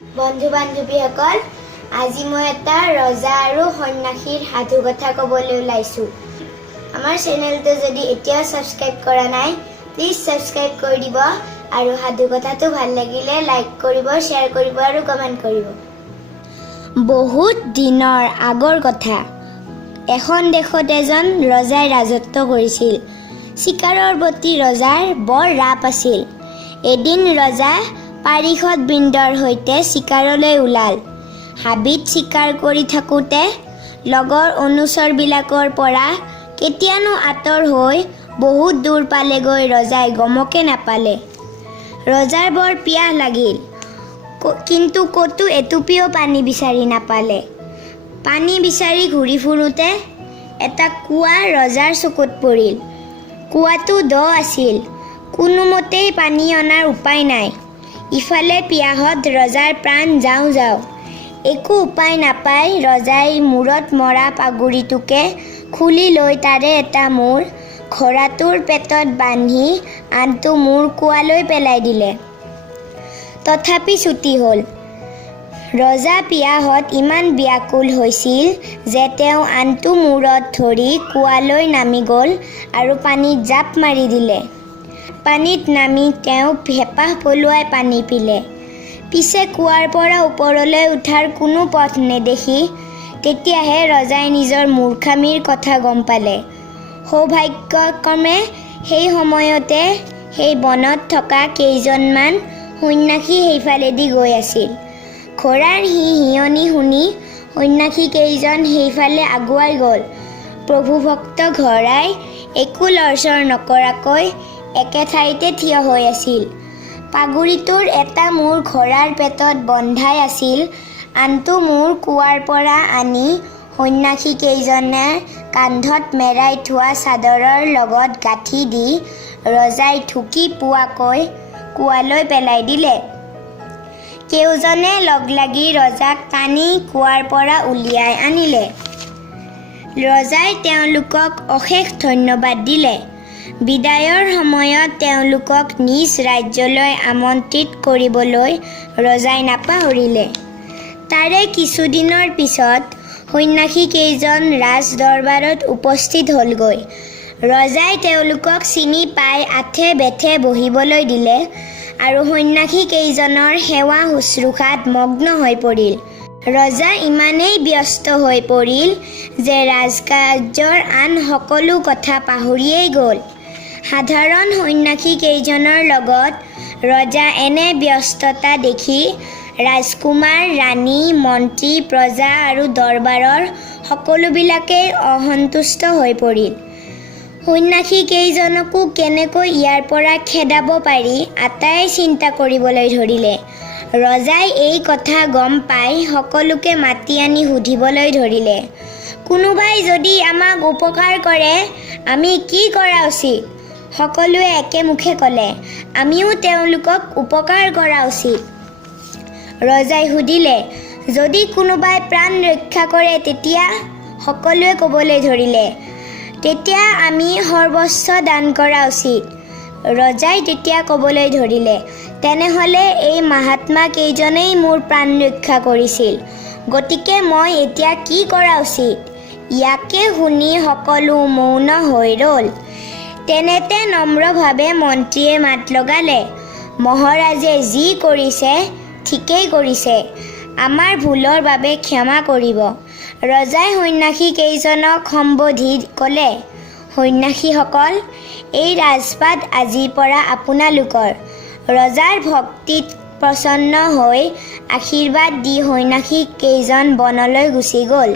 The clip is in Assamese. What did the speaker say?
বন্ধু বান্ধৱীসকল, আজি মই এটা ৰজা আৰু সন্যাসীৰ সাধু কথা ক'বলৈ ওলাইছোঁ। আমাৰ চেনেলটো যদি এতিয়াও ছাবস্ক্ৰাইব কৰা নাই, প্লিজ ছাবস্ক্ৰাইব কৰি দিব আৰু সাধু কথাটো ভাল লাগিলে লাইক কৰিব, শ্বেয়াৰ কৰিব আৰু কমেণ্ট কৰিব। বহুত দিনৰ আগৰ কথা। এখন দেশত এজন ৰজাই ৰাজত্ব কৰিছিল। চিকাৰৰ প্ৰতি ৰজাৰ বৰ ৰাপ আছিল। এদিন ৰজা পাৰিষদ বৃন্দৰ সৈতে চিকাৰলৈ ওলাল। হাবিত চিকাৰ কৰি থাকোঁতে লগৰ অনুচৰবিলাকৰ পৰা কেতিয়ানো আঁতৰ হৈ বহুত দূৰ পালেগৈ ৰজাই গমকে নাপালে। ৰজাৰ বৰ পিয়াহ লাগিল, কিন্তু ক'তো এটুপিও পানী বিচাৰি নাপালে। পানী বিচাৰি ঘূৰি ফুৰোঁতে এটা কুঁৱা ৰজাৰ চকুত পৰিল। কুঁৱাটো দ আছিল, কোনোমতেই পানী অনাৰ উপায় নাই। ইফালে পিয়াহত ৰজাৰ প্ৰাণ যাওঁ যাওঁ। একো উপায় নাপাই ৰজাই মূৰত মৰা পাগুৰিটোকে খুলি লৈ তাৰে এটা মূৰ ঘোঁৰাটোৰ পেটত বান্ধি আনটো মূৰ কুঁৱালৈ পেলাই দিলে। তথাপি ছুটি হ'ল। ৰজা পিয়াহত ইমান ব্যাকুল হৈছিল যে তেওঁ আনটো মূৰত ধৰি কুঁৱালৈ নামি গ'ল আৰু পানীত জাপ মাৰি দিলে। পানীত নামি তেওঁ হেঁপাহ পলুৱাই পানী পিলে। পিছে কুঁৱাৰ পৰা ওপৰলৈ উঠাৰ কোনো পথ নেদেখি তেতিয়াহে ৰজাই নিজৰ মূৰ্খামিৰ কথা গম পালে। সৌভাগ্যক্ৰমে সেই সময়তে সেই বনত থকা কেইজনমান সন্যাসী সেইফালেদি গৈ আছিল। ঘোঁৰাৰ হিয়নি শুনি সন্যাসী কেইজন সেইফালে আগুৱাই গ'ল। প্ৰভুভক্ত ঘোঁৰাই একো লৰচৰ নকৰাকৈ একে ঠাইতে থিয় হৈ আছিল। পাগুৰিটোৰ এটা মূৰ ঘোঁৰাৰ পেটত বন্ধাই আছিল, আনটো মূৰ কুঁৱাৰ পৰা আনি সন্যাসী কেইজনে কান্ধত মেৰাই থোৱা চাদৰৰ লগত গাঁঠি দি ৰজাই ঢুকি পোৱাকৈ কুঁৱালৈ পেলাই দিলে। কেউজনে লগ লাগি ৰজাক টানি কুঁৱাৰ পৰা উলিয়াই আনিলে। ৰজাই তেওঁলোকক অশেষ ধন্যবাদ দিলে। বিদায়ৰ সময়ত তেওঁলোকক নিজ ৰাজ্যলৈ আমন্ত্ৰিত কৰিবলৈ ৰজাই নাপাহৰিলে। তাৰে কিছুদিনৰ পিছত সন্যাসী কেইজন ৰাজ দৰবাৰত উপস্থিত হ'লগৈ। ৰজাই তেওঁলোকক চিনি পাই আঠে বেঠে বহিবলৈ দিলে আৰু সন্যাসী কেইজনৰ সেৱা শুশ্ৰূষাত মগ্ন হৈ পৰিল। ৰজা ইমানেই ব্যস্ত হৈ পৰিল যে ৰাজকাৰ্যৰ আন সকলো কথা পাহৰিয়েই গ'ল। সাধাৰণ সন্যাসী কেইজনৰ লগত ৰজা এনে ব্যস্ততা দেখি ৰাজকুমাৰ, ৰাণী, মন্ত্ৰী, প্ৰজা আৰু দৰবাৰৰ সকলোবিলাকেই অসন্তুষ্ট হৈ পৰিল। সন্যাসী কেইজনকো কেনেকৈ ইয়াৰ পৰা খেদাব পাৰি আটাইয়ে চিন্তা কৰিবলৈ ধৰিলে। ৰজাই এই কথা গম পাই সকলোকে মাতি আনি সুধিবলৈ ধৰিলে, কোনোবাই যদি আমাক উপকাৰ কৰে আমি কি কৰা উচিত? সকলোৱে একেমুখে ক'লে, আমিও তেওঁলোকক উপকাৰ কৰা উচিত। ৰজাই সুধিলে, যদি কোনোবাই প্ৰাণ ৰক্ষা কৰে তেতিয়া? সকলোৱে ক'বলৈ ধৰিলে, তেতিয়া আমি সৰ্বস্ব দান কৰা উচিত। ৰজাই তেতিয়া ক'বলৈ ধৰিলে, তেনেহ'লে এই মহাত্মা কেইজনেই মোৰ প্ৰাণ ৰক্ষা কৰিছিল, গতিকে মই এতিয়া কি কৰা উচিত? ইয়াকে শুনি সকলো মৌন হৈ ৰ'ল। তেনেতে নম্ৰভাৱে মন্ত্ৰীয়ে মাত লগালে, মহাৰাজে যি কৰিছে ঠিকেই কৰিছে, আমাৰ ভুলৰ বাবে ক্ষমা কৰিব। ৰজাই সন্যাসী কেইজনক সম্বোধি ক'লে, সন্যাসীসকল, এই ৰাজপাট আজিৰ পৰা আপোনালোকৰ। ৰজাৰ ভক্তিত প্ৰসন্ন হৈ আশীৰ্বাদ দি সন্যাসী কেইজন বনলৈ গুচি গ'ল।